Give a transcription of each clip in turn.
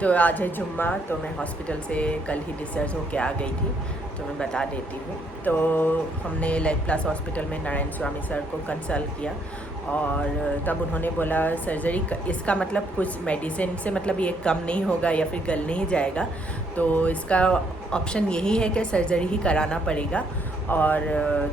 तो आज है जुम्मा, तो मैं हॉस्पिटल से कल ही डिस्चार्ज होके आ गई थी, तो मैं बता देती हूँ। तो हमने लाइफ क्लास हॉस्पिटल में नारायण स्वामी सर को कंसल्ट किया और तब उन्होंने बोला सर्जरी इसका मतलब कुछ मेडिसिन से मतलब ये कम नहीं होगा या फिर गल नहीं जाएगा, तो इसका ऑप्शन यही है कि सर्जरी ही कराना पड़ेगा। और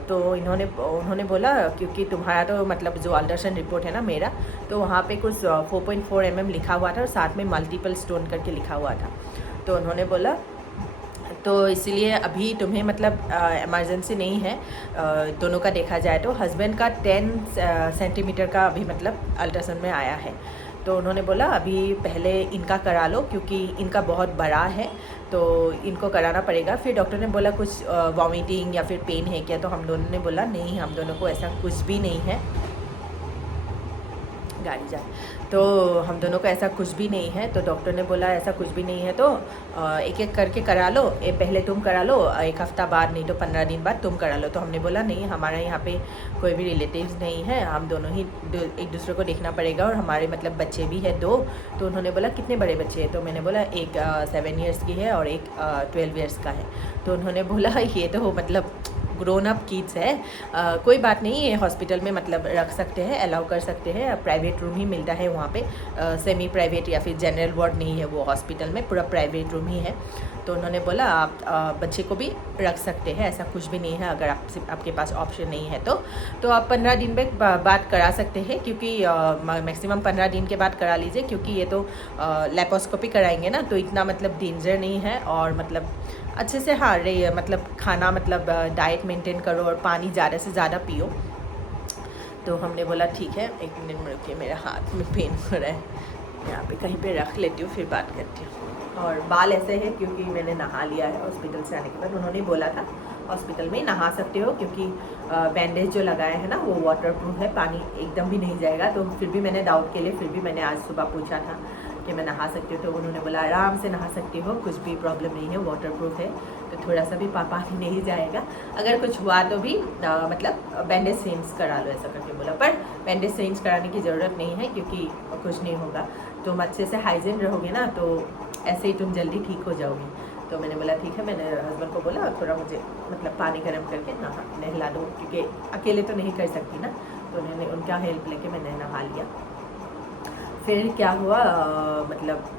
तो उन्होंने बोला क्योंकि तुम्हारा तो मतलब जो अल्ट्रासाउंड रिपोर्ट है ना मेरा, तो वहाँ पे कुछ 4.4 mm लिखा हुआ था और साथ में मल्टीपल स्टोन करके लिखा हुआ था। तो उन्होंने बोला तो इसीलिए अभी तुम्हें मतलब इमरजेंसी नहीं है। दोनों का देखा जाए तो हस्बैंड का 10 सेंटीमीटर का अभी मतलब अल्ट्रासाउंड में आया है। तो उन्होंने बोला अभी पहले इनका करा लो क्योंकि इनका बहुत बड़ा है, तो इनको कराना पड़ेगा। फिर डॉक्टर ने बोला कुछ वॉमिटिंग या फिर पेन है क्या, तो हम दोनों ने बोला नहीं, हम दोनों को ऐसा कुछ भी नहीं है। गाड़ी जाए तो हम दोनों को ऐसा कुछ भी नहीं है। तो डॉक्टर ने बोला ऐसा कुछ भी नहीं है तो एक एक करके करा लो, पहले तुम करा लो, एक हफ़्ता बाद नहीं तो 15 दिन बाद तुम करा लो। तो हमने बोला नहीं, हमारे यहाँ पे कोई भी रिलेटिव्स नहीं है, हम दोनों ही एक दूसरे को देखना पड़ेगा और हमारे मतलब बच्चे भी है 2। तो उन्होंने बोला कितने बड़े बच्चे हैं, तो मैंने बोला एक 7 ईयर्स की है और एक 12 ईयर्स का है। तो उन्होंने बोला ये तो मतलब ग्रोन अप किड्स है, कोई बात नहीं, ये हॉस्पिटल में मतलब रख सकते हैं, अलाउ कर सकते हैं, प्राइवेट रूम ही मिलता है वहाँ पे, सेमी प्राइवेट या फिर जनरल वार्ड नहीं है वो हॉस्पिटल में, पूरा प्राइवेट रूम ही है। तो उन्होंने बोला आप बच्चे को भी रख सकते हैं, ऐसा कुछ भी नहीं है, अगर आपके पास ऑप्शन नहीं है तो आप 15 दिन में बात करा सकते हैं, क्योंकि मैक्सिमम 15 दिन के बाद करा लीजिए, क्योंकि ये तो लेप्रोस्कोपी कराएंगे ना, तो इतना मतलब डेंजर नहीं है। और मतलब अच्छे से हाँ रे मतलब खाना मतलब डाइट मेंटेन करो और पानी ज़्यादा से ज़्यादा पियो। तो हमने बोला ठीक है, 1 मिनट में रुकिए, मेरे हाथ में पेन हो रहा है, यहाँ पे कहीं पे रख लेती हूँ फिर बात करती हूँ। और बाल ऐसे है क्योंकि मैंने नहा लिया है हॉस्पिटल से आने के बाद, उन्होंने बोला था हॉस्पिटल में नहा सकते हो क्योंकि बैंडेज जो लगाया है ना वो वाटर प्रूफ है, पानी एकदम भी नहीं जाएगा। तो फिर भी मैंने डाउट के लिए फिर भी मैंने आज सुबह पूछा था कि मैं नहा सकती हूँ, तो उन्होंने बोला आराम से नहा सकती हो, कुछ भी प्रॉब्लम नहीं है, वाटर प्रूफ है, तो थोड़ा सा भी पानी नहीं जाएगा, अगर कुछ हुआ तो भी मतलब बैंडेज चेंज करा लो, ऐसा करके बोला। पर बैंडेज चेंज कराने की ज़रूरत नहीं है क्योंकि कुछ नहीं होगा, तुम अच्छे से हाइजीन रहोगे ना तो ऐसे ही तुम जल्दी ठीक हो जाओगे। तो मैंने बोला ठीक है, मैंने हस्बैंड को बोला थोड़ा मुझे मतलब पानी गर्म करके नहला दो, क्योंकि अकेले तो नहीं कर सकती ना, तो उन्होंने उनका हेल्प लेके मैंने नहा लिया। फिर क्या हुआ मतलब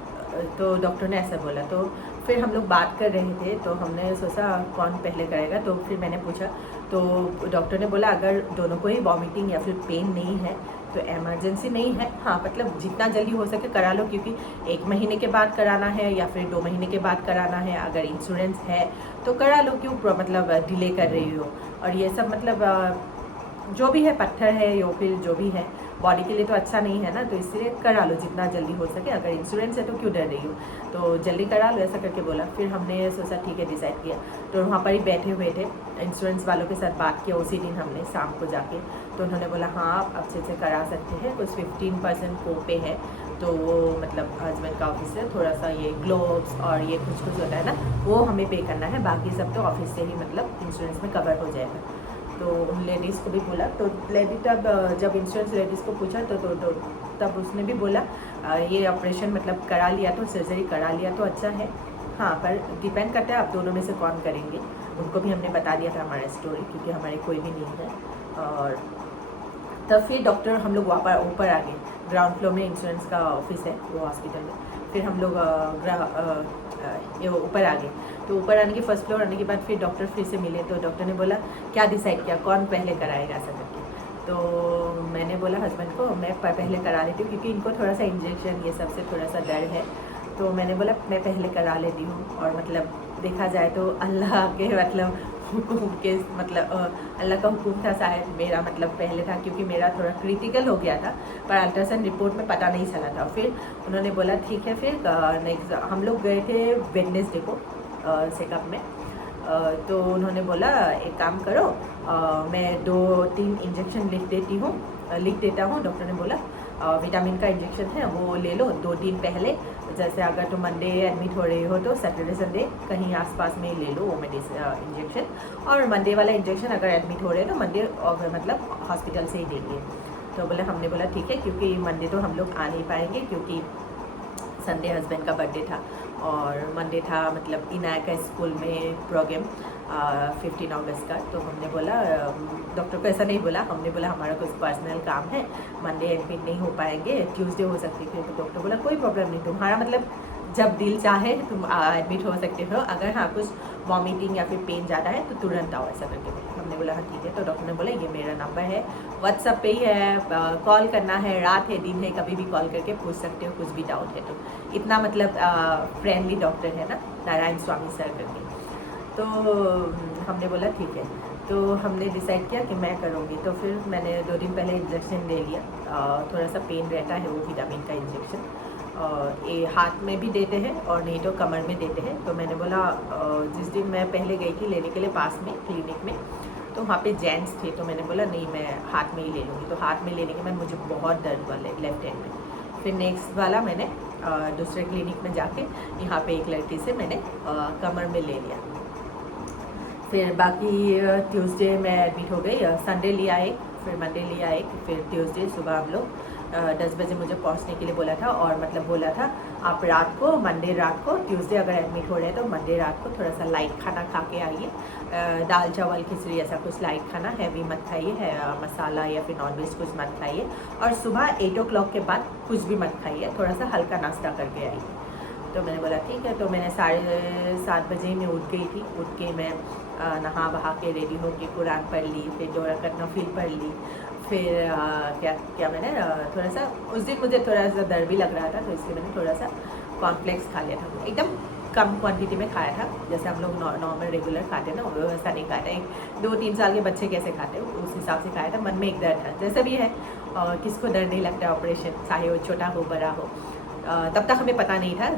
तो डॉक्टर ने ऐसा बोला, तो फिर हम लोग बात कर रहे थे, तो हमने सोचा कौन पहले करेगा। तो फिर मैंने पूछा, तो डॉक्टर ने बोला अगर दोनों को ही वॉमिटिंग या फिर पेन नहीं है तो इमरजेंसी नहीं है, हाँ मतलब जितना जल्दी हो सके करा लो, क्योंकि 1 महीने के बाद कराना है या फिर 2 महीने के बाद कराना है, अगर इंश्योरेंस है तो करा लो, क्यों मतलब डिले कर रही हो। और ये सब मतलब जो भी है पत्थर है या फिर जो भी है बॉडी के लिए तो अच्छा नहीं है ना, तो इसलिए करा लो जितना जल्दी हो सके, अगर इंश्योरेंस है तो क्यों डर रही हो, तो जल्दी करा लो, ऐसा करके बोला। फिर हमने सोचा ठीक है, डिसाइड किया, तो वहाँ पर ही बैठे हुए थे, इंश्योरेंस वालों के साथ बात किया उसी दिन हमने शाम को जाके। तो उन्होंने बोला हाँ आप अच्छे से करा सकते हैं, कुछ 15% को पे है, तो वो मतलब हस्बैंड का ऑफिस से थोड़ा सा ये ग्लोव्स और ये कुछ कुछ होता है ना वो हमें पे करना है, बाकी सब तो ऑफिस से ही मतलब इंश्योरेंस में कवर हो जाएगा। तो उन लेडीज़ को भी बोला, तो लेडी तब जब इंश्योरेंस लेडीज़ को पूछा तो तब उसने भी बोला ये ऑपरेशन मतलब करा लिया तो सर्जरी करा लिया तो अच्छा है, हाँ पर डिपेंड करता है आप दोनों में से कौन करेंगे। उनको भी हमने बता दिया था हमारा स्टोरी, क्योंकि हमारे कोई भी नहीं है। और तब फिर डॉक्टर हम लोग ऊपर आ गए, ग्राउंड फ्लोर में इंश्योरेंस का ऑफिस है वो हॉस्पिटल में। फिर हम लोग ये ऊपर आ गए, तो ऊपर आने के फर्स्ट फ्लोर आने के बाद फिर डॉक्टर फिर से मिले, तो डॉक्टर ने बोला क्या डिसाइड किया कौन पहले कराएगा, ऐसा करके। तो मैंने बोला हस्बैंड को मैं पहले करा लेती हूँ, क्योंकि इनको थोड़ा सा इंजेक्शन ये सब से थोड़ा सा डर है, तो मैंने बोला मैं पहले करा लेती हूँ। और मतलब देखा जाए तो अल्लाह के मतलब हुक्म के मतलब अल्लाह का हुक्म था शायद, मेरा मतलब पहले था क्योंकि मेरा थोड़ा क्रिटिकल हो गया था, पर अल्ट्रासाउंड रिपोर्ट में पता नहीं चला था। फिर उन्होंने बोला ठीक है, फिर नेक्स्ट हम लोग गए थे वेडनेसडे को चेकअप में। तो उन्होंने बोला एक काम करो, मैं 2-3 इंजेक्शन लिख देता हूँ, डॉक्टर ने बोला विटामिन का इंजेक्शन है वो ले लो 2 दिन पहले, जैसे अगर तुम मंडे एडमिट हो रही हो तो सैटरडे संडे कहीं आसपास में ले लो वो इंजेक्शन, और मंडे वाला इंजेक्शन अगर एडमिट हो रहे हो तो मंडे मतलब हॉस्पिटल से ही देंगे। तो बोले हमने बोला ठीक है, क्योंकि मंडे तो हम लोग आ नहीं पाएंगे क्योंकि संडे हस्बैंड का बर्थडे था और मंडे था मतलब इनाया का स्कूल में प्रोग्राम 15 अगस्त का। तो हमने बोला डॉक्टर को ऐसा नहीं बोला, हमने बोला हमारा कुछ पर्सनल काम है, मंडे एडमिट नहीं हो पाएंगे, ट्यूसडे हो सकती है। तो डॉक्टर बोला कोई प्रॉब्लम नहीं, तुम्हारा मतलब जब दिल चाहे तुम एडमिट हो सकते हो, अगर हाँ कुछ वॉमिटिंग या फिर पेन ज़्यादा है तो तुरंत आओ, ऐसा करके बोला। हमने बोला हाँ ठीक है। तो डॉक्टर ने बोला ये मेरा नंबर है, व्हाट्सअप पे ही है, कॉल करना है, रात है दिन है कभी भी कॉल करके पूछ सकते हो कुछ भी डाउट है तो। इतना मतलब फ्रेंडली डॉक्टर है ना, नारायण स्वामी सर करके। तो हमने बोला ठीक है। तो हमने डिसाइड किया कि मैं करूँगी। तो फिर मैंने 2 दिन पहले इंजेक्शन ले लिया, थोड़ा सा पेन रहता है वो विटामिन का इंजेक्शन, ये हाथ में भी देते हैं और नहीं तो कमर में देते हैं। तो मैंने बोला जिस दिन मैं पहले गई थी लेने के लिए पास में क्लिनिक में, तो वहाँ पे जेंट्स थे, तो मैंने बोला नहीं मैं हाथ में ही ले लूँगी। तो हाथ में लेने के बाद मुझे बहुत दर्द हुआ लेफ्ट हैंड में। फिर नेक्स्ट वाला मैंने दूसरे क्लिनिक में जाके यहाँ पे एक लड़की से मैंने कमर में ले लिया। फिर बाकी ट्यूसडे मैं एडमिट हो गई, संडे लिया एक, फिर मंडे लिया एक, फिर ट्यूसडे सुबह हम लोग 10 बजे मुझे पहुंचने के लिए बोला था और मतलब बोला था आप रात को मंडे रात को, ट्यूसडे अगर एडमिट हो रहे हैं तो मंडे रात को थोड़ा सा लाइट खाना खा के आइए, दाल चावल खिचड़ी ऐसा कुछ लाइट खाना, हैवी मत खाइए, मसाला या फिर नॉनवेज कुछ मत खाइए, और सुबह 8 o'clock के बाद कुछ भी मत खाइए, थोड़ा सा हल्का नाश्ता करके आइए। तो मैंने बोला ठीक है। तो मैंने 7:30 बजे में उठ गई थी, उठ के मैं नहा बहा के रेडी होके कुरान पढ़ ली, फिर 2 रकात नफिल पढ़ ली, फिर क्या मैंने थोड़ा सा उस दिन मुझे थोड़ा सा दर्द भी लग रहा था तो इसलिए मैंने थोड़ा सा कॉर्नफ्लेक्स खा लिया था, एकदम कम क्वांटिटी में खाया था, जैसे हम लोग नॉर्मल रेगुलर खाते हैं ना वैसा नहीं खाया था। 2-3 साल के बच्चे कैसे खाते हो उस हिसाब से खाया था। मन में एक दर्द था, जैसा भी है, और किसको दर्द नहीं लगता है ऑपरेशन, चाहे वो छोटा हो बड़ा हो। तब तक हमें पता नहीं था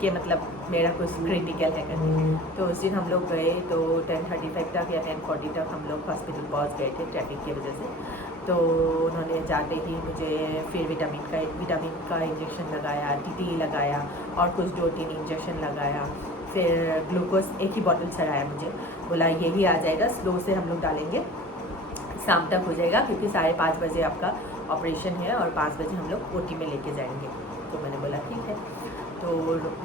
कि मतलब मेरा कुछ क्रिटिकल है करके। तो उस दिन हम लोग गए तो 10:35 तक या 10:40 तक हम लोग हॉस्पिटल पहुंच गए थे ट्रैफिक की वजह से। तो उन्होंने जाते ही मुझे फिर विटामिन का इंजेक्शन लगाया, टीटी लगाया और कुछ 2-3 इंजेक्शन लगाया, फिर ग्लूकोज एक ही बॉटल चढ़ाया मुझे, बोला यही आ जाएगा, स्लो से हम लोग डालेंगे, शाम तक हो जाएगा, क्योंकि 5:30 बजे आपका ऑपरेशन है और 5 बजे हम लोग ओटी में लेके जाएंगे। तो मैंने बोला ठीक है। तो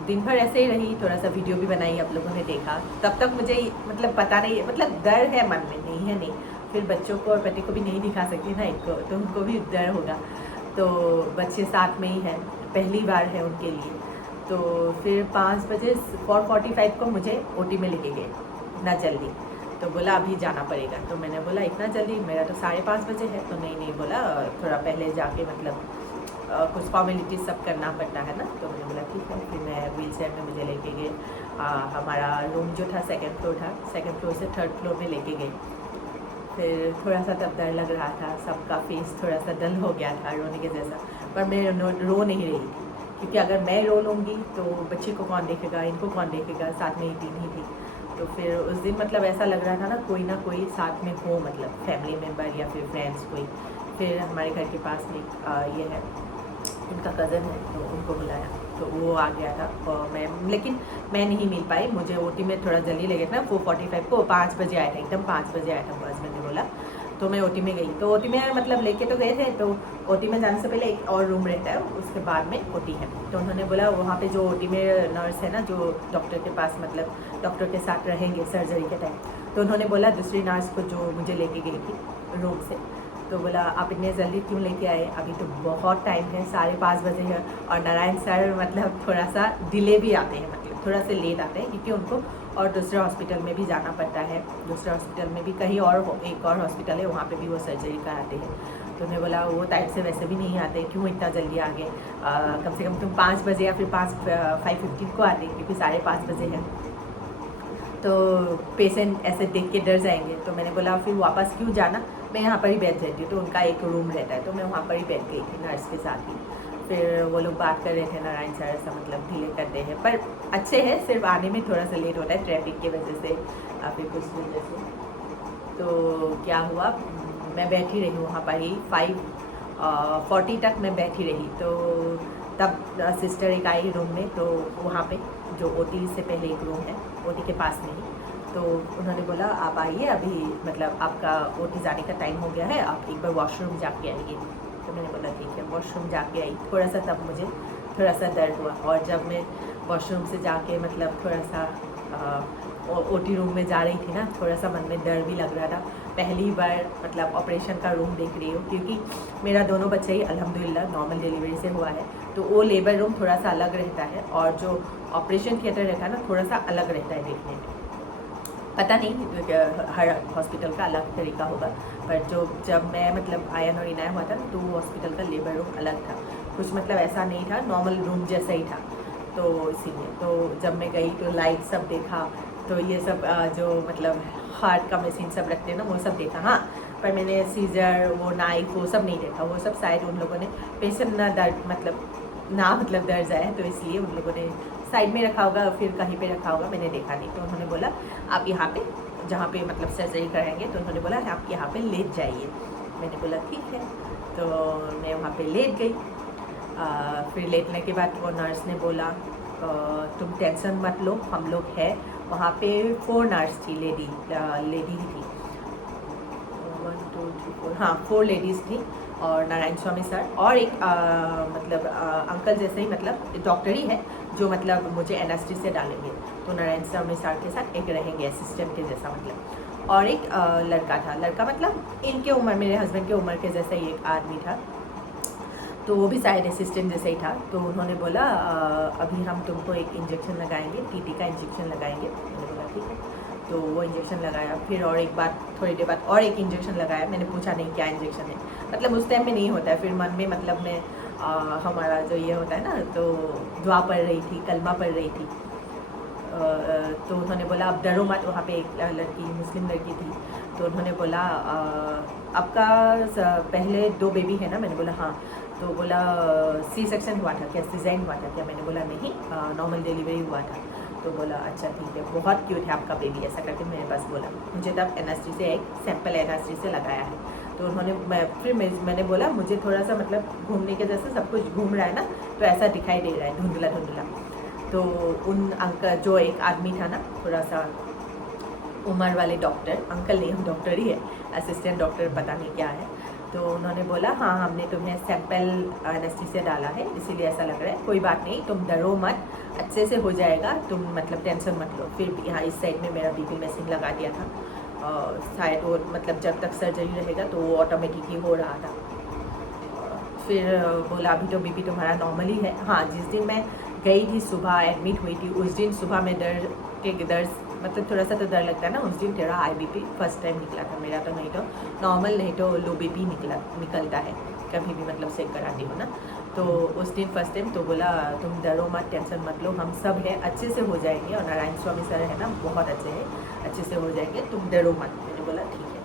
दिन भर ऐसे ही रही, थोड़ा सा वीडियो भी बनाई, आप लोगों ने देखा। तब तक मुझे मतलब पता नहीं, मतलब डर है मन में, नहीं है नहीं, फिर बच्चों को और पति को भी नहीं दिखा सकती ना एक को, तो उनको भी डर होगा। तो बच्चे साथ में ही हैं, पहली बार है उनके लिए। तो फिर 5 बजे 4:45 को मुझे ओटी में लेके गए, इतना जल्दी। तो बोला अभी जाना पड़ेगा। तो मैंने बोला इतना जल्दी, मेरा तो 5:30 बजे है। तो नहीं बोला थोड़ा पहले जाके मतलब कुछ फॉर्मेलिटीज सब करना पड़ता है ना। तो मैंने बोला ठीक है। फिर मैं व्हील चेयर में मुझे लेके गए, हमारा रूम जो था 2nd फ्लोर था, 2nd फ्लोर से 3rd फ्लोर में लेके गए। फिर थोड़ा सा तब डर लग रहा था, सबका फेस थोड़ा सा डल हो गया था रोने के जैसा, पर मैं रो नहीं रही थी, क्योंकि अगर मैं रो लूँगी तो बच्चे को कौन देखेगा, इनको कौन देखेगा, साथ में ही 3 ही थी। तो फिर उस दिन मतलब ऐसा लग रहा था ना कोई साथ में हो, मतलब फैमिली मेम्बर या फिर फ्रेंड्स कोई। फिर हमारे घर के पास में ये है, उनका कज़न है, तो उनको बुलाया, तो वो आ गया था। और लेकिन मैं नहीं मिल पाई, मुझे ओटी में थोड़ा जल्दी लगे था। 4:45 को 5 बजे आया था, एकदम 5 बजे आया था, हस्बैंड ने बोला। तो मैं ओटी में गई, तो ओटी में मतलब लेके तो गए थे। तो ओटी में जाने से पहले एक और रूम रहता है, उसके बाद में ओटी है। तो उन्होंने बोला वहाँ पे जो ओटी में नर्स है ना, जो डॉक्टर के पास मतलब डॉक्टर के साथ रहेंगे सर्जरी के टाइम, तो उन्होंने बोला दूसरी नर्स को जो मुझे लेके गई थी रूम से, तो बोला आप इतने जल्दी क्यों लेके आए, अभी तो बहुत टाइम है, 5:30 बजे है। और नारायण सर मतलब थोड़ा सा डिले भी आते हैं, मतलब थोड़ा से लेट आते हैं, क्योंकि उनको और दूसरे हॉस्पिटल में भी जाना पड़ता है, दूसरे हॉस्पिटल में भी कहीं और एक और हॉस्पिटल है, वहाँ पे भी वो सर्जरी कराते हैं। तो उन्हें बोला वो टाइम से वैसे भी नहीं आते, क्यों इतना जल्दी आ गए, कम से कम तुम 5 बजे या फिर 5:15 को आते, क्योंकि 5:30 बजे है, तो पेशेंट ऐसे देख के डर जाएंगे। तो मैंने बोला फिर वापस क्यों जाना, मैं यहाँ पर ही बैठ जाती हूँ। तो उनका एक रूम रहता है, तो मैं वहाँ पर ही बैठ गई थी नर्स के साथ ही। फिर वो लोग बात कर रहे थे, नारायण सर ऐसा मतलब डिले करते हैं, पर अच्छे हैं, सिर्फ आने में थोड़ा सा लेट होता है ट्रैफिक की वजह से, फिर कुछ वजह से। तो क्या हुआ, मैं बैठी रही हूँ वहाँ पर ही 5:40 तक मैं बैठी रही। तो तब सिस्टर एक आई रूम में, तो वहाँ पे जो ओटी से पहले एक रूम है, ओटी के पास में ही, तो उन्होंने बोला आप आइए, अभी मतलब आपका ओटी जाने का टाइम हो गया है, आप एक बार वॉशरूम जाके आइए। तो मैंने बोला ठीक है, वॉशरूम जाके आई। थोड़ा सा तब मुझे थोड़ा सा दर्द हुआ। और जब मैं वॉशरूम से जाके मतलब थोड़ा सा ओटी रूम में जा रही थी ना, थोड़ा सा मन में डर भी लग रहा था। पहली बार मतलब ऑपरेशन का रूम देख रही हूँ, क्योंकि मेरा दोनों बच्चे ही अल्हम्दुलिल्लाह नॉर्मल डिलीवरी से हुआ है, तो वो लेबर रूम थोड़ा सा अलग रहता है और जो ऑपरेशन थिएटर रहता है ना, थोड़ा सा अलग रहता है देखने में। पता नहीं हर हॉस्पिटल का अलग तरीका होगा, पर जब मैं मतलब आयन और इनाया हुआ था ना, तो वो हॉस्पिटल का लेबर रूम अलग था, कुछ मतलब ऐसा नहीं था, नॉर्मल रूम जैसा ही था। तो इसीलिए तो जब मैं गई तो लाइट सब देखा, तो ये सब जो मतलब हार्ट का मशीन सब रखते हैं ना, वो सब देखा। हाँ, पर मैंने सीजर, वो नाइफ, वो सब नहीं देखा। वो सब शायद उन लोगों ने पेशेंट ना दर्द मतलब दर्द आए, तो इसलिए उन लोगों ने साइड में रखा होगा, फिर कहीं पे रखा होगा, मैंने देखा नहीं। तो उन्होंने बोला आप यहाँ पे जहाँ पे मतलब सर्जरी कराएंगे, तो उन्होंने बोला आप यहाँ पे लेट जाइए। मैंने बोला ठीक है, तो मैं वहाँ पे लेट गई। फिर लेटने के बाद वो नर्स ने बोला तुम टेंशन मत लो, हम लोग हैं वहाँ पे। 4 नर्स थी, लेडी ही थी, 1 2 3 4, हाँ 4 लेडीज़ थी, और नारायण स्वामी सर और एक मतलब अंकल जैसे ही मतलब डॉक्टर ही है, जो मतलब मुझे एनेस्थीसिया डालेंगे। तो नारायण स्वामी सर के साथ एक रहेंगे असिस्टेंट के जैसा मतलब, और एक लड़का था। लड़का मतलब इनके उम्र, मेरे हस्बैंड के उम्र के जैसा ही एक आदमी था, तो वो भी शायद असिस्टेंट जैसा ही था। तो उन्होंने बोला अभी हम तुमको एक इंजेक्शन लगाएंगे, टीटी का इंजेक्शन लगाएंगे। मैंने बोला ठीक है, तो वो इंजेक्शन लगाया। फिर और एक बात, थोड़ी देर बाद और एक इंजेक्शन लगाया। मैंने पूछा नहीं क्या इंजेक्शन है, मतलब उस टाइम में नहीं होता है, फिर मन में मतलब मैं हमारा जो ये होता है ना, तो दुआ पढ़ रही थी, कलमा पढ़ रही थी। तो उन्होंने बोला अब डरो मत। वहाँ पे एक लड़की, मुस्लिम लड़की थी, तो उन्होंने बोला आपका पहले 2 बेबी है ना? मैंने बोला हाँ। तो बोला सी सेक्शन हुआ था क्या, सीज़ाइन हुआ था क्या? मैंने बोला नहीं, नॉर्मल डिलीवरी हुआ था। तो बोला अच्छा ठीक है, बहुत क्यूट है आपका बेबी, ऐसा करके मेरे पास बोला। मुझे तब एनेस्थीसिया, एक सैंपल एनेस्थीसिया लगाया है। तो उन्होंने मैंने बोला मुझे थोड़ा सा मतलब घूमने के जैसे सब कुछ घूम रहा है ना, तो ऐसा दिखाई दे रहा है, धुंधला धुंधला। तो उन अंकल, जो एक आदमी था ना थोड़ा सा उम्र वाले डॉक्टर, अंकल नहीं, हम डॉक्टर ही है, असिस्टेंट डॉक्टर पता नहीं क्या है, तो उन्होंने बोला हाँ हमने तुम्हें सैंपल एनेस्थीसिया डाला है, इसीलिए ऐसा लग रहा है, कोई बात नहीं, तुम डरो मत, अच्छे से हो जाएगा, तुम मतलब टेंशन मत लो। फिर यहाँ इस साइड में मेरा बीपी मशीन लगा दिया था, शायद वो मतलब जब तक सर्जरी रहेगा तो वो ऑटोमेटिक ही हो रहा था। फिर बोला अभी तो बीपी तुम्हारा नॉर्मल ही है। हाँ, जिस दिन मैं गई थी सुबह, एडमिट हुई थी, उस दिन सुबह में दर्द मतलब थोड़ा सा तो डर लगता है ना, उस दिन तेरा हाई बीपी फर्स्ट टाइम निकला था मेरा, तो नहीं तो नॉर्मल, नहीं तो लो बीपी निकलता है कभी भी, मतलब चेक कराती हो ना। तो उस दिन फर्स्ट टाइम, तो बोला तुम डरो मत, टेंशन मत लो, हम सब हैं, अच्छे से हो जाएंगे, और नारायण स्वामी सर है ना बहुत अच्छे हैं, अच्छे से हो जाएंगे, तुम डरो मत। मैंने बोला ठीक है।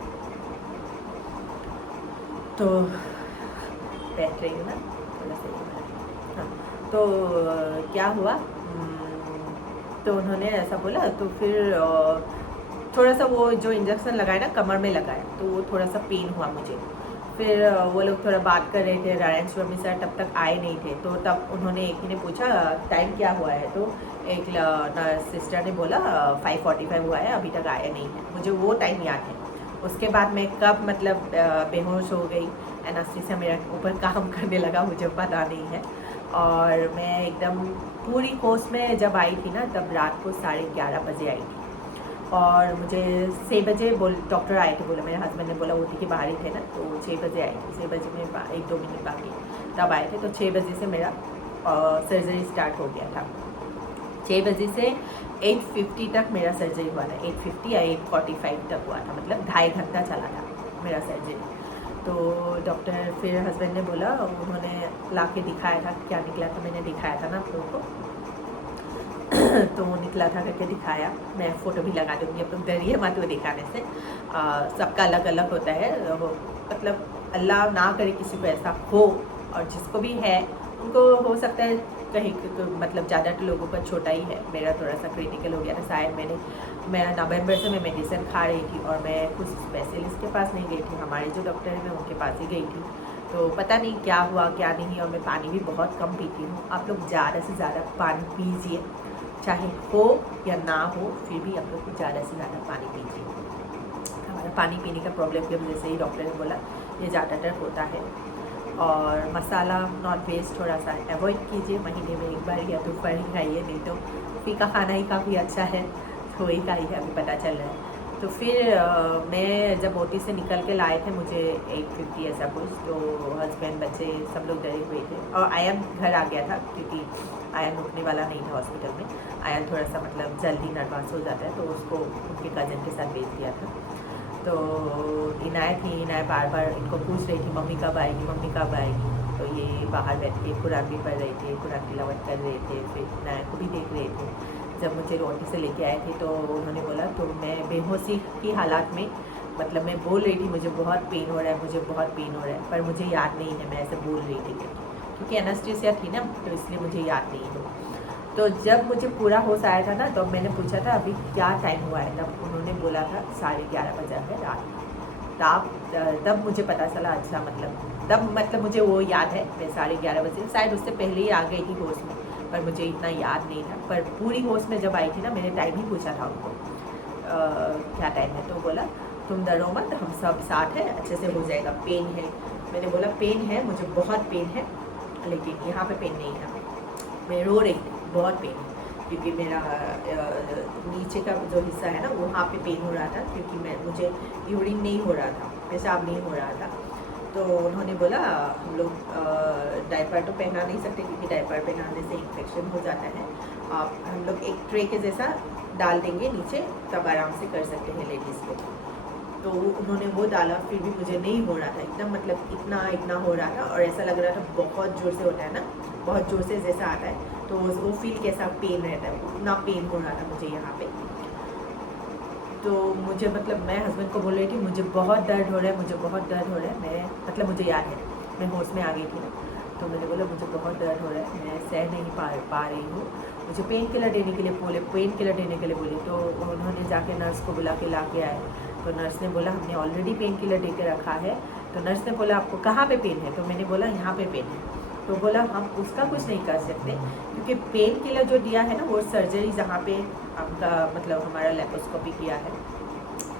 तो बैठ रही हूँ ना थोड़ा सा। हाँ, तो क्या हुआ, तो उन्होंने ऐसा बोला, तो फिर थोड़ा सा वो जो इंजेक्शन लगाया ना कमर में लगाया, तो वो थोड़ा सा पेन हुआ मुझे। फिर वो लोग थोड़ा बात कर रहे थे, नारायण स्वामी सर तब तक आए नहीं थे, तो तब उन्होंने एक ही ने पूछा टाइम क्या हुआ है, तो एक सिस्टर ने बोला 5:45 हुआ है, अभी तक आया नहीं है। मुझे वो टाइम याद है। उसके बाद मैं कब मतलब बेहोश हो गई, एनेस्थीसिया मेरे ऊपर काम करने लगा, मुझे पता नहीं है। और मैं एकदम पूरी होश में जब आई थी ना, तब रात को 11:30 बजे आई थी, और मुझे 6 बजे डॉक्टर आए थे, बोला, मेरे हस्बैंड ने बोला ओटी के बाहर ही थे ना, तो 6 बजे आई थी, 6 बजे में 1-2 मिनट बाकी तब आए थे, तो 6 बजे से मेरा सर्जरी स्टार्ट हो गया था। 6 बजे से 8:50 तक मेरा सर्जरी हुआ था, 8:50 या 8:45 तक हुआ था, मतलब 2.5 घंटा चला था मेरा सर्जरी। तो डॉक्टर, फिर हस्बैंड ने बोला, उन्होंने ला के दिखाया था क्या निकला था, मैंने दिखाया था ना आप लोगों को तो निकला था करके दिखाया, मैं फ़ोटो भी लगा दूँगी, अब तुम डरिए मत वो दिखाने से, सबका अलग अलग होता है, मतलब अल्लाह ना करे किसी को ऐसा हो, और जिसको भी है उनको हो सकता है कहीं मतलब ज़्यादा लोगों का छोटा ही है, मेरा थोड़ा सा क्रिटिकल हो गया था। शायद मैं नवंबर से मैं मेडिसिन खा रही थी, और मैं कुछ स्पेशलिस्ट के पास नहीं गई थी, हमारे जो डॉक्टर हैं मैं उनके पास ही गई थी, तो पता नहीं क्या हुआ क्या नहीं। और मैं पानी भी बहुत कम पीती हूँ, आप लोग ज़्यादा से ज़्यादा पानी पीजिए, चाहे हो या ना हो, फिर भी आप लोग ज़्यादा से ज़्यादा पानी पीजिए। हमारा पानी पीने का प्रॉब्लम की वजह से ही डॉक्टर ने बोला ये ज़्यादातर होता है। और मसाला नॉन वेज थोड़ा सा अवॉइड कीजिए, महीने में एक बार या 2 बार ही खाइए, नहीं तो फीका खाना ही काफ़ी अच्छा है, तो वही खाइए, अभी पता चल रहा है। तो फिर मैं जब ओटी से निकल के लाए थे मुझे 8:50 ऐसा कुछ, तो हस्बैंड बच्चे सब लोग डरे हुए थे और आयन घर आ गया था, क्योंकि आयन रुकने वाला नहीं था हॉस्पिटल में। आयन थोड़ा सा मतलब जल्दी नर्वस हो जाता है, तो उसको उनके कज़न के साथ भेज दिया था। तो इनाया बार बार इनको पूछ रही थी मम्मी कब आएगी, मम्मी कब आएगी। तो ये बाहर बैठ के कुरान भी पढ़ रहे थे, कुरान तिलावत कर रहे थे, फिर इनाया को भी देख रहे थे। जब मुझे रोटी से लेके आए थे तो उन्होंने बोला, तो मैं बेहोशी की हालात में, मतलब मैं बोल रही थी मुझे बहुत पेन हो रहा है, मुझे बहुत पेन हो रहा है, पर मुझे याद नहीं है मैं ऐसे बोल रही थी, क्योंकि एनेस्थीसिया थी ना, तो इसलिए मुझे याद नहीं है। तो जब मुझे पूरा होश आया था ना, तो मैंने पूछा था अभी क्या टाइम हुआ है, तब उन्होंने बोला था 11:30 बजा है रात। तब मुझे पता चला, अच्छा तब मुझे वो याद है, मैं 11:30 बजे, शायद उससे पहले ही आ गई थी होश में, पर मुझे इतना याद नहीं था। पर पूरी होश में जब आई थी ना, मैंने टाइम ही पूछा था उनको क्या टाइम है, तो बोला तुम डरो मत, हम सब साथ हैं, अच्छे से हो जाएगा, पेन है। मैंने बोला पेन है, मुझे बहुत पेन है, लेकिन यहाँ पे पेन नहीं है। मैं रो रही थी, बहुत पेन है, क्योंकि मेरा नीचे का जो हिस्सा है ना, वहाँ पे पेन हो रहा था, क्योंकि मुझे यूरिन नहीं हो रहा था, पेशाब नहीं हो रहा था। तो उन्होंने बोला हम लोग डायपर तो पहना नहीं सकते, क्योंकि डायपर पहनाने से इन्फेक्शन हो जाता है, हम लोग एक ट्रे के जैसा डाल देंगे नीचे, तब आराम से कर सकते हैं लेडीज़ को। तो उन्होंने वो डाला, फिर भी मुझे नहीं हो रहा था, एकदम मतलब इतना हो रहा था, और ऐसा लग रहा था बहुत ज़ोर से होता है ना, बहुत ज़ोर से जैसा आता है, तो वो फील कैसा पेन रहता है, उतना पेन हो रहा था मुझे यहाँ पे। तो मुझे मतलब मैं हस्बैंड को बोल रही थी मुझे बहुत दर्द हो रहा है, मुझे बहुत दर्द हो रहा है, मैं मतलब मुझे याद है मैं होश में आ गई थी ना, तो मैंने बोला मुझे बहुत दर्द हो रहा है, मैं सह नहीं पा रही हूँ, मुझे पेन किलर देने के लिए बोले, पेन किलर देने के लिए बोले। तो उन्होंने जाके नर्स को बुला के ला के आए, तो नर्स ने बोला हमने ऑलरेडी पेन किलर दे के रखा है। तो नर्स ने बोला आपको कहाँ पे पेन है, तो मैंने बोला यहाँ पे पेन है। तो बोला हम उसका कुछ नहीं कर सकते, क्योंकि पेन किलर जो दिया है ना, वो सर्जरी जहाँ पे आपका मतलब हमारा लेप्रोस्कोपी किया है,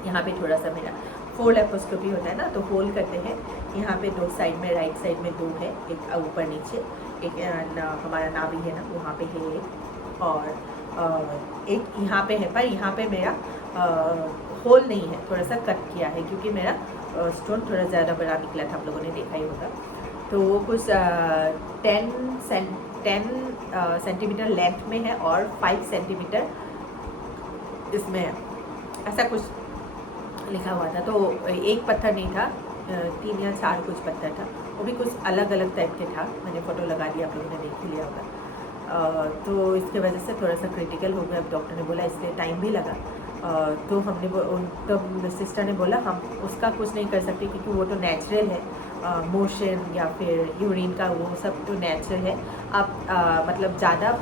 यहाँ पे थोड़ा सा मेरा 4 लेप्रोस्कोपी होता है ना, तो होल करते हैं यहाँ पे 2 साइड में, राइट साइड में 2 है, एक ऊपर नीचे, एक हमारा नाभि है ना वहाँ पे है एक, और एक यहाँ पे है, पर यहाँ पे मेरा होल नहीं है, थोड़ा सा कट किया है, क्योंकि मेरा स्टोन थोड़ा ज़्यादा बड़ा निकला था, आप लोगों ने देखा ही होगा। तो वो कुछ 10 सेंटीमीटर लेंथ में है और 5 सेंटीमीटर इसमें है, ऐसा कुछ लिखा हुआ था। तो एक पत्थर नहीं था, 3 या 4 कुछ पत्थर था, वो भी कुछ अलग अलग टाइप के था, मैंने फ़ोटो लगा दिया, आप लोगों ने देख ही लिया होगा। तो इसके वजह से थोड़ा सा क्रिटिकल हो गया, डॉक्टर ने बोला, इसलिए टाइम भी लगा। तो हमने तब सिस्टर ने बोला हम उसका कुछ नहीं कर सकते, क्योंकि वो तो नेचुरल है, मोशन या फिर यूरिन का वो सब तो नेचुरल है, आप मतलब ज़्यादा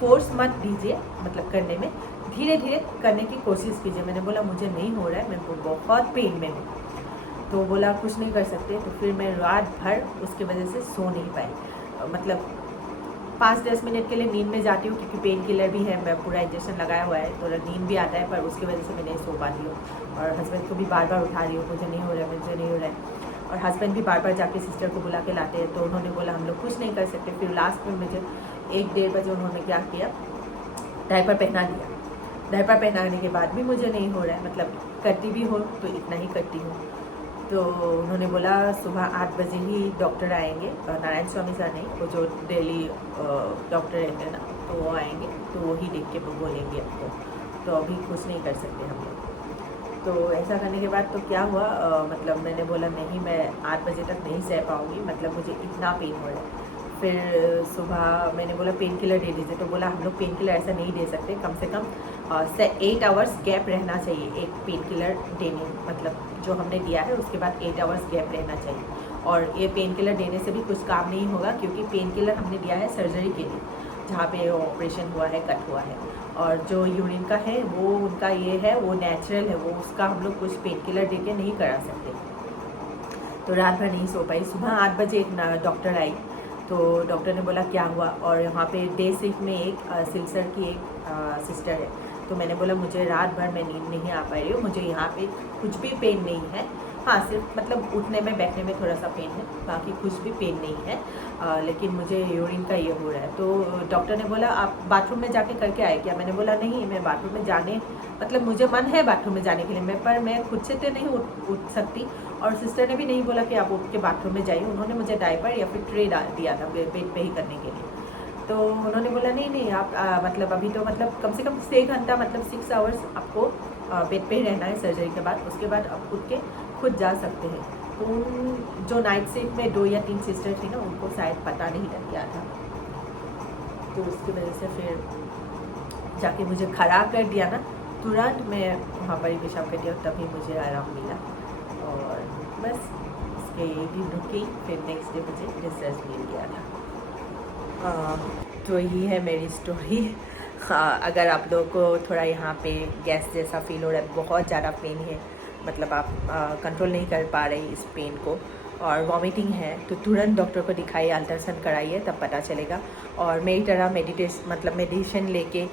फोर्स मत दीजिए, मतलब करने में धीरे धीरे करने की कोशिश कीजिए। मैंने बोला मुझे नहीं हो रहा है, मैं बहुत पेन में हूँ। तो बोला कुछ नहीं कर सकते। तो फिर मैं रात भर उसकी वजह से सो नहीं पाई, मतलब 5-10 मिनट के लिए नींद में जाती हूँ, क्योंकि पेन किलर भी है, मैं पूरा इंजेक्शन लगाया हुआ है, तो नींद भी आता है, पर उसकी वजह से मैं नहीं सो पाती हूँ। और हस्बैंड को भी बार बार उठा रही हूँ, मुझे नहीं हो रहा है, मुझे नहीं हो रहा है। और हस्बैंड भी बार बार जाके सिस्टर को बुला के लाते हैं, तो उन्होंने बोला हम लोग कुछ नहीं कर सकते। फिर लास्ट में मुझे 1-1:30 बजे उन्होंने क्या किया, डायपर पहना दिया। डायपर पहनाने के बाद भी मुझे नहीं हो रहा है, मतलब करती भी हो तो इतना ही करती हूँ। तो उन्होंने बोला सुबह 8 बजे ही डॉक्टर आएंगे, नारायण स्वामी सर नहीं, वो जो डेली डॉक्टर रहते हैं ना, तो वो आएंगे, तो वो ही देख के बोलेंगे आपको। तो अभी कुछ नहीं कर सकते हम लोग। तो ऐसा करने के बाद तो क्या हुआ, मतलब मैंने बोला नहीं, मैं 8 बजे तक नहीं सह पाऊँगी, मतलब मुझे इतना पेन हो रहा है। फिर सुबह मैंने बोला पेन किलर दे दीजिए, तो बोला हम लोग पेन किलर ऐसा नहीं दे सकते, कम से कम 8 आवर्स गैप रहना चाहिए एक पेन किलर देने, मतलब जो हमने दिया है उसके बाद 8 आवर्स गैप रहना चाहिए। और ये पेन किलर देने से भी कुछ काम नहीं होगा, क्योंकि पेन किलर हमने दिया है सर्जरी के लिए, जहाँ पे ऑपरेशन हुआ है, कट हुआ है। और जो यूरिन का है वो उनका ये है, वो नेचुरल है, वो उसका हम लोग कुछ पेन किलर दे के नहीं करा सकते। तो रात भर नहीं सो पाई। सुबह 8 बजे एक डॉक्टर आई, तो डॉक्टर ने बोला क्या हुआ, और यहाँ पे डे शिफ्ट में एक सिलसर की एक सिस्टर है। तो मैंने बोला मुझे रात भर मैं नींद नहीं आ पा रही हूँ, मुझे यहाँ पे कुछ भी पेन नहीं है, हाँ सिर्फ मतलब उठने में बैठने में थोड़ा सा पेन है, बाकी कुछ भी पेन नहीं है। लेकिन मुझे यूरिन का ये हो रहा है। तो डॉक्टर ने बोला आप बाथरूम में जाके करके आए क्या? मैंने बोला नहीं, मैं बाथरूम में जाने मतलब मुझे मन है बाथरूम में जाने के लिए, पर मैं खुद से तो नहीं उठ सकती। और सिस्टर ने भी नहीं बोला कि आप उठ के बाथरूम में जाइए, उन्होंने मुझे डायपर या फिर ट्रे दिया था बेड पे ही करने के लिए। तो उन्होंने बोला नहीं नहीं आप मतलब अभी तो मतलब कम से कम 6 घंटा मतलब 6 आवर्स आपको बेड पे ही रहना है सर्जरी के बाद, उसके बाद आप उठ के खुद जा सकते हैं। तो उन जो नाइट शिफ्ट में 2 या 3 सिस्टर थी ना, उनको शायद पता नहीं लग गया था, तो उसकी वजह से फिर जाके मुझे खड़ा कर दिया ना, तुरंत मैं वहाँ पर ही पेशाब कर दिया, तभी मुझे आराम मिला। और बस उसके एक दिन रुकी, फिर नेक्स्ट डे मुझे डिस्चार्ज मिल गया था। तो यही है मेरी स्टोरी। हाँ, अगर आप लोगों को थोड़ा यहाँ पे गैस जैसा फील हो रहा है, बहुत ज़्यादा पेन है, मतलब आप कंट्रोल नहीं कर पा रहे इस पेन को, और वॉमिटिंग है, तो तुरंत डॉक्टर को दिखाइए, अल्ट्रासाउंड कराइए, तब पता चलेगा। और मेरी तरह मेडिटेशन लेके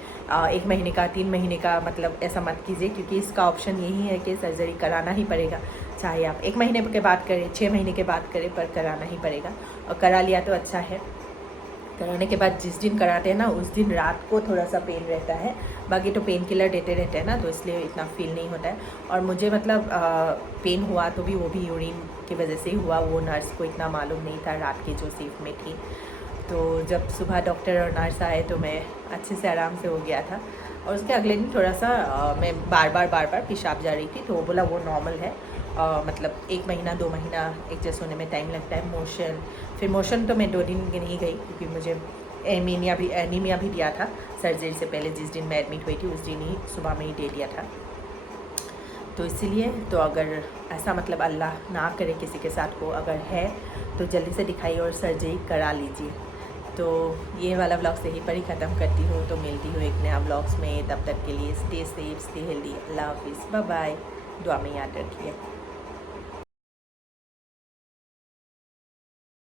1 महीने का 3 महीने का मतलब ऐसा मत कीजिए, क्योंकि इसका ऑप्शन यही है कि सर्जरी कराना ही पड़ेगा, चाहे आप 1 महीने के बाद करें, 6 महीने के बाद करें, पर कराना ही पड़ेगा। और करा लिया तो अच्छा है। कराने के बाद जिस दिन कराते हैं ना, उस दिन रात को थोड़ा सा पेन रहता है, बाकी तो पेन किलर देते रहते हैं ना, तो इसलिए इतना फील नहीं होता है। और मुझे मतलब पेन हुआ तो भी वो भी यूरिन की वजह से ही हुआ, वो नर्स को इतना मालूम नहीं था, रात की जो शिफ्ट में थी। तो जब सुबह डॉक्टर और नर्स आए तो मैं अच्छे से आराम से हो गया था। और उसके अगले दिन थोड़ा सा मैं बार बार पेशाब जा रही थी, तो वो बोला वो नॉर्मल है। मतलब 1 महीना 2 महीना एडजस्ट होने में टाइम लगता है। फिर मोशन तो मैं 2 दिन की नहीं गई, क्योंकि मुझे एनीमिया भी दिया था सर्जरी से पहले। जिस दिन मैं एडमिट हुई थी उस दिन ही सुबह में ही दे दिया था, तो इसीलिए। तो अगर ऐसा मतलब अल्लाह ना करे किसी के साथ को अगर है, तो जल्दी से दिखाइए और सर्जरी करा लीजिए। तो ये वाला व्लॉग से ही पर ही ख़त्म करती हूँ, तो मिलती हूँ एक नया व्लॉग्स में। तब तक के लिए स्टे सेफ, स्टे हेल्दी। अल्लाह हाफिज़, बाय बाय। दुआ में याद रखिए।